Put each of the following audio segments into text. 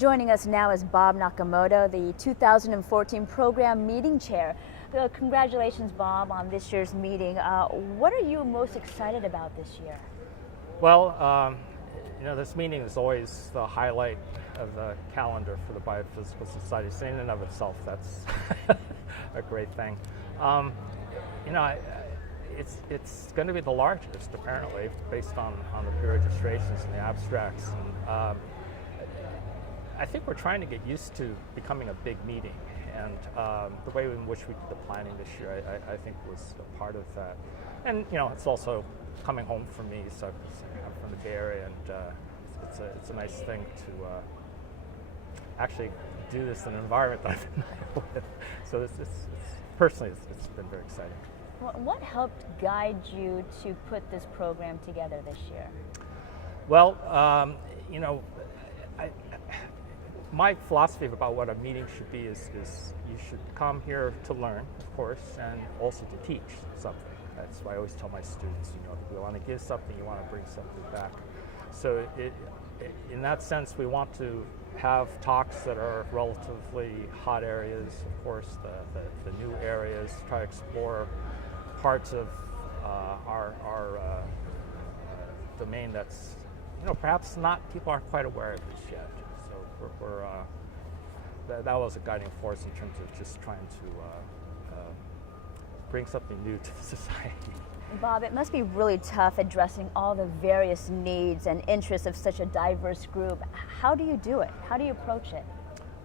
Joining us now is Bob Nakamoto, the 2014 Program Meeting Chair. Congratulations, Bob, on this year's meeting. What are you most excited about this year? Well, this meeting is always the highlight of the calendar for the Biophysical Society. So in and of itself, that's a great thing. It's going to be the largest, apparently, based on the pre-registrations and the abstracts. And, I think we're trying to get used to becoming a big meeting, and the way in which we did the planning this year, I think, was a part of that. And it's also coming home for me, so I'm from the Bay Area, and it's a nice thing to actually do this in an environment that I've been with. So personally, it's been very exciting. Well, what helped guide you to put this program together this year? Well, my philosophy about what a meeting should be is you should come here to learn, of course, and also to teach something. That's why I always tell my students, if you want to give something, you want to bring something back. So in that sense, we want to have talks that are relatively hot areas, of course, the new areas, try to explore parts of our domain that's perhaps people aren't quite aware of this yet. That was a guiding force in terms of just trying to bring something new to the society. Bob, it must be really tough addressing all the various needs and interests of such a diverse group. How do you do it? How do you approach it?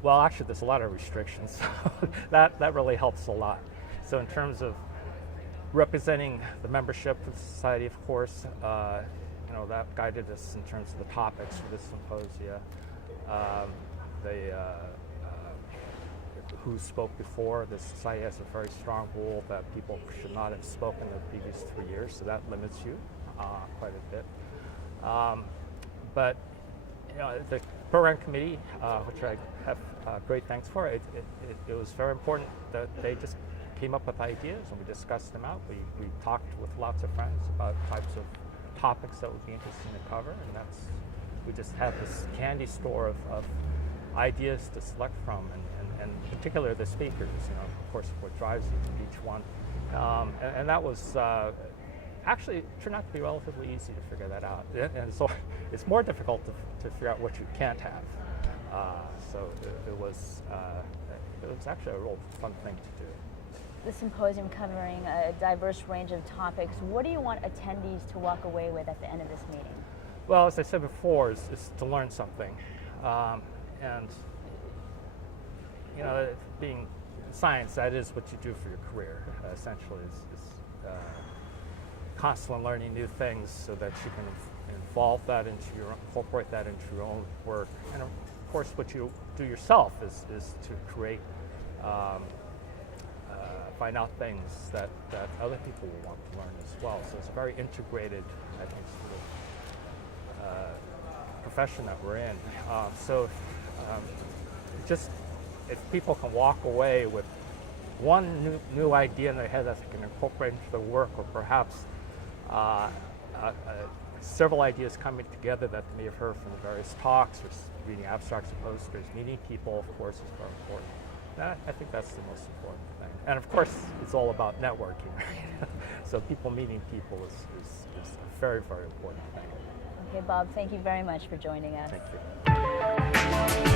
Well, actually, there's a lot of restrictions. So that really helps a lot. So in terms of representing the membership of the society, of course, that guided us in terms of the topics for this symposia. Who spoke before. The society has a very strong rule that people should not have spoken the previous 3 years, so that limits you quite a bit. But the program committee, which I have great thanks for, it was very important that they just came up with ideas and we discussed them out. We talked with lots of friends about types of topics that would be interesting to cover, and we just have this candy store of ideas to select from, and in particular the speakers, of course, what drives each one. And that was actually turned out to be relatively easy to figure that out. And so it's more difficult to figure out what you can't have. So it was actually a real fun thing to do. The symposium covering a diverse range of topics. What do you want attendees to walk away with at the end of this meeting? Well, as I said before, is to learn something. And being science, that is what you do for your career, essentially, is constantly learning new things so that you can incorporate that into your own work. And of course, what you do yourself is to create, find out things that other people will want to learn as well. So it's a very integrated, I think, sort of profession that we're in. Just if people can walk away with one new idea in their head that they can incorporate into their work, or perhaps several ideas coming together that they may have heard from the various talks, or reading abstracts and posters, meeting people, of course, is very important. I think that's the most important thing. And of course, it's all about networking, right? So people meeting people is a very, very important thing. Okay, Bob, thank you very much for joining us. Thank you.